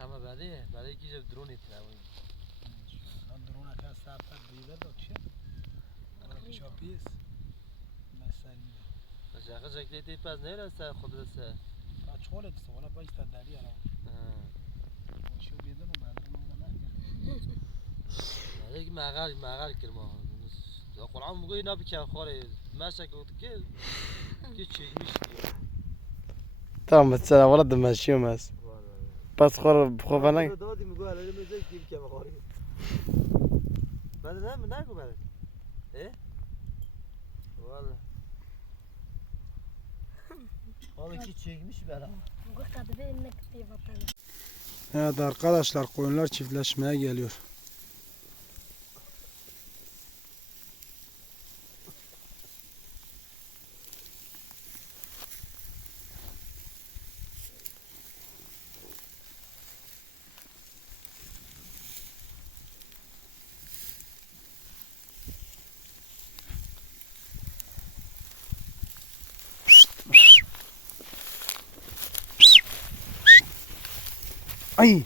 خمه بده برای کی جب درونی تنوی Lan drone akan safta duyda da ki. Ara çapis. Mesali. بس آخه جکتی تی پس نیرسته خود رسته Ta çol et wala pa ista dari ara. Şu bidin o badar no na. هذيك ما غالي ما غالي كلمة القرآن بيقول نبي كان خوري ماشك وتكي كي تشيك مش Tamam sen valla da meşiyum az. Pas khor bkhofana. دادي بيقول انا مزاج كيف كان خوري بعد ده من ناكو بعد ايه والله والله كي تشيكmiş ben ama. Bu kadar eline gitti vatanı. Evet arkadaşlar koyunlar çiftleşmeye geliyor. Aí,